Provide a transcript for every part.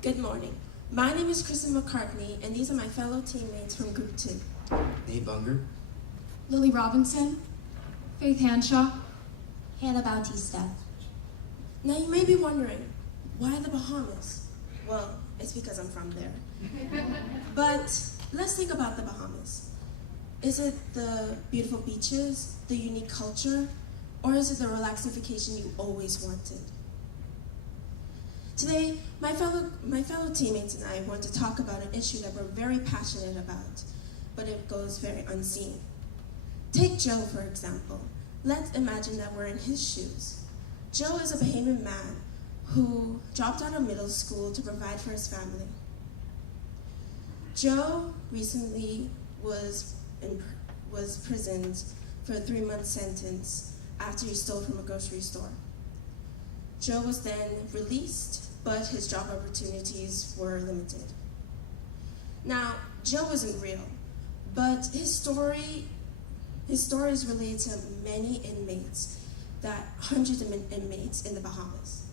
Good morning. My name is Krysten McCartney, and these are my fellow teammates from Group 2. Nate Bunger. Lily Robinson, Faith Hanshaw, Hanna Bautista. Now you may be wondering, why the Bahamas? Well, it's because I'm from there. But let's think about the Bahamas. Is it the beautiful beaches, the unique culture, or is it the relaxing vacation you always wanted? Today, my fellow teammates and I want to talk about an issue that we're very passionate about, but it goes very unseen. Take Joe, for example. Let's imagine that we're in his shoes. Joe is a Bahamian man who dropped out of middle school to provide for his family. Joe recently was imprisoned for a 3-month sentence after he stole from a grocery store. Joe was then released, but his job opportunities were limited. Now, Joe isn't real, but his story is related to many inmates, hundreds of inmates in the Bahamas.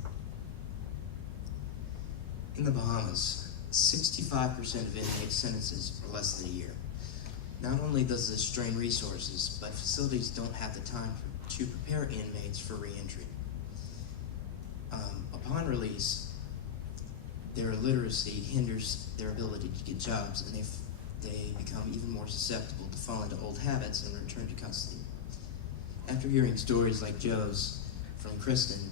In the Bahamas, 65% of inmate sentences are less than a year. Not only does this strain resources, but facilities don't have the time to prepare inmates for reentry. Upon release, their illiteracy hinders their ability to get jobs, and they become even more susceptible to fall into old habits and return to custody. After hearing stories like Joe's from Krysten,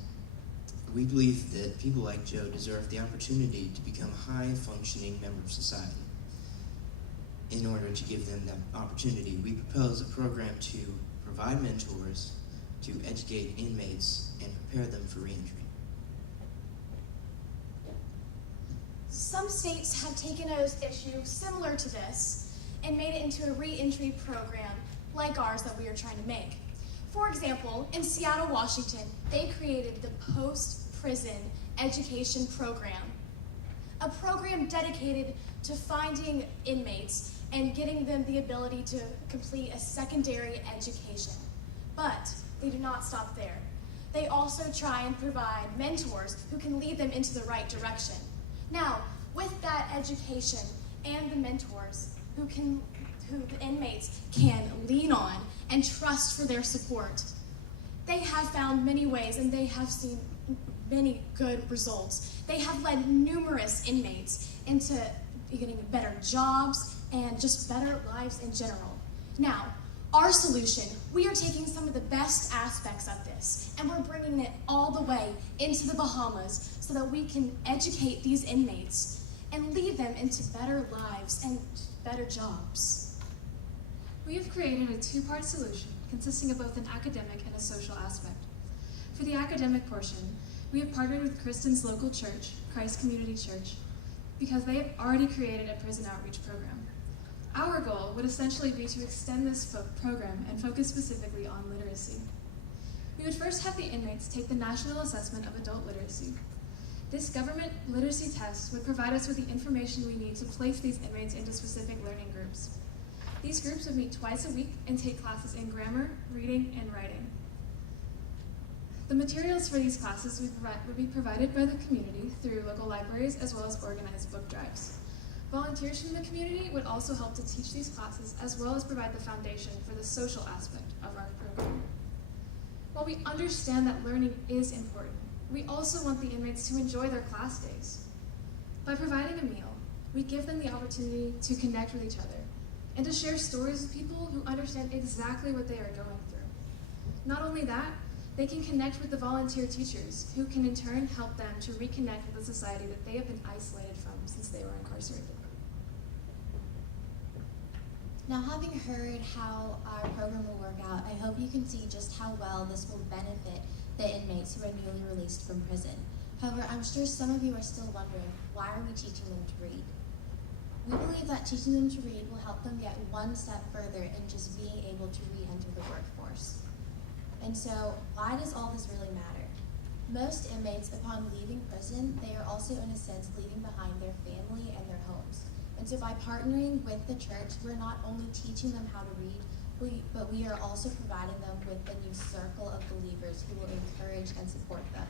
we believe that people like Joe deserve the opportunity to become a high-functioning member of society. In order to give them that opportunity, we propose a program to provide mentors, to educate inmates, and prepare them for reentry. Some states have taken an issue similar to this and made it into a re-entry program like ours that we are trying to make. For example, in Seattle, Washington, they created the Post-Prison Education Program, a program dedicated to finding inmates and getting them the ability to complete a secondary education. But they do not stop there. They also try and provide mentors who can lead them into the right direction. Now, with that education and the mentors who the inmates can lean on and trust for their support, they have found many ways and they have seen many good results. They have led numerous inmates into getting better jobs and just better lives in general. Now, our solution, we are taking some of the best aspects of this and we're bringing it all the way into the Bahamas so that we can educate these inmates and lead them into better lives and better jobs. We have created a 2-part solution consisting of both an academic and a social aspect. For the academic portion, we have partnered with Krysten's local church, Christ Community Church, because they have already created a prison outreach program. Our goal would essentially be to extend this program and focus specifically on literacy. We would first have the inmates take the National Assessment of Adult Literacy. This government literacy test would provide us with the information we need to place these inmates into specific learning groups. These groups would meet twice a week and take classes in grammar, reading, and writing. The materials for these classes would be provided by the community through local libraries as well as organized book drives. Volunteers from the community would also help to teach these classes as well as provide the foundation for the social aspect of our program. While we understand that learning is important, we also want the inmates to enjoy their class days. By providing a meal, we give them the opportunity to connect with each other and to share stories with people who understand exactly what they are going through. Not only that, they can connect with the volunteer teachers who can in turn help them to reconnect with the society that they have been isolated from since they were incarcerated. Now, having heard how our program will work out, I hope you can see just how well this will benefit the inmates who are newly released from prison. However, I'm sure some of you are still wondering, why are we teaching them to read? We believe that teaching them to read will help them get one step further in just being able to re-enter the workforce. And so, why does all this really matter? Most inmates, upon leaving prison, they are also in a sense leaving behind their family and their homes. And so by partnering with the church, we're not only teaching them how to read, but we are also providing them with a new circle of believers who will encourage and support them.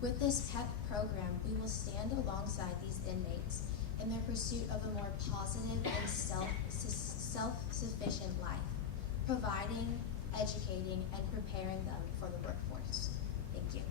With this P.E.P program, we will stand alongside these inmates in their pursuit of a more positive and self-sufficient life, providing, educating, and preparing them for the workforce. Thank you.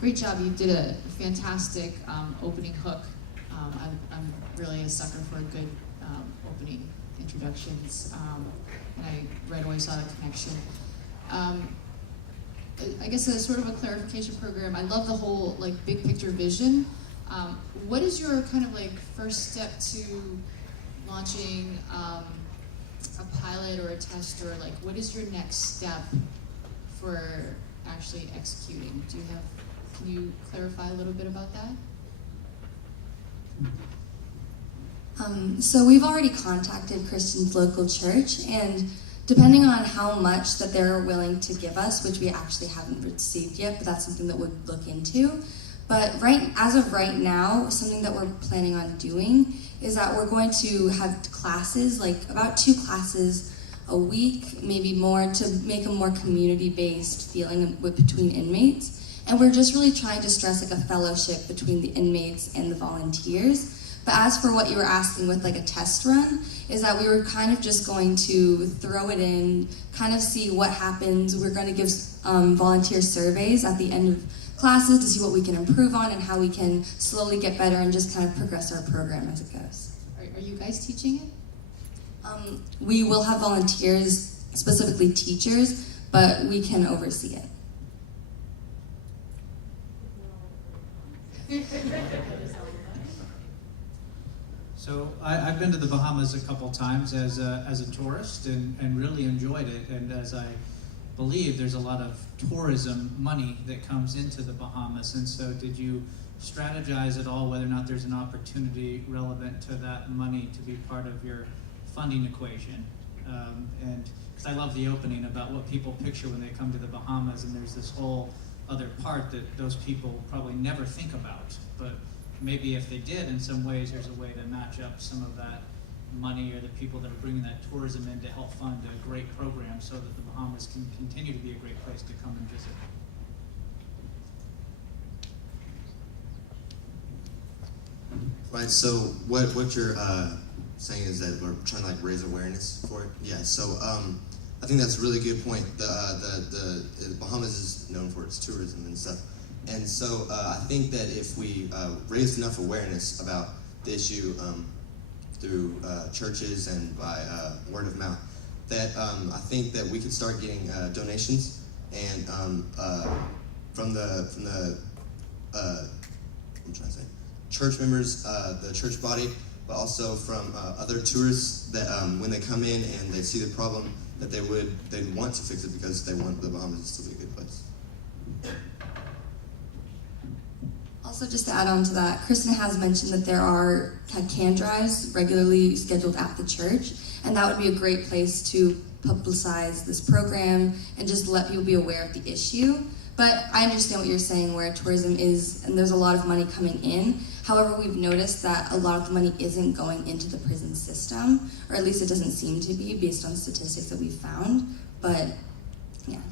Great job. You did a fantastic opening hook. I'm really a sucker for good opening introductions, and I right away saw the connection. I guess as sort of a clarification program, I love the whole like big picture vision. What is your kind of like first step to launching a pilot or a test, or like what is your next step for actually executing? Can you clarify a little bit about that? So we've already contacted Krysten's local church, and depending on how much that they're willing to give us, which we actually haven't received yet, but that's something that we'll look into. But as of right now, something that we're planning on doing is that we're going to have classes, like about 2 classes a week, maybe more, to make a more community-based feeling between inmates. And we're just really trying to stress like a fellowship between the inmates and the volunteers. But as for what you were asking with like a test run, is that we were kind of just going to throw it in, kind of see what happens. We're going to give volunteer surveys at the end of classes to see what we can improve on and how we can slowly get better and just kind of progress our program as it goes. Are you guys teaching it? We will have volunteers, specifically teachers, but we can oversee it. So I've been to the Bahamas a couple times as a tourist and really enjoyed it. And as I believe, there's a lot of tourism money that comes into the Bahamas. And so did you strategize at all whether or not there's an opportunity relevant to that money to be part of your funding equation? And because I love the opening about what people picture when they come to the Bahamas, and there's this whole other part that those people probably never think about. But maybe if they did, in some ways, there's a way to match up some of that money or the people that are bringing that tourism in to help fund a great program so that the Bahamas can continue to be a great place to come and visit. Right, so what you're saying is that we're trying to like raise awareness for it? Yeah, so I think that's a really good point. The Bahamas is known for its tourism and stuff. And so I think that if we raised enough awareness about the issue through churches and by word of mouth, that I think that we could start getting donations and from the I'm trying to say, church members, the church body, but also from other tourists that when they come in and they see the problem, that they'd want to fix it because they want the Bahamas to be a good place. Also, just to add on to that, Krysten has mentioned that there are can drives regularly scheduled at the church, and that would be a great place to publicize this program and just let people be aware of the issue. But I understand what you're saying, where tourism is, and there's a lot of money coming in. However, we've noticed that a lot of the money isn't going into the prison system, or at least it doesn't seem to be based on statistics that we've found. But yeah.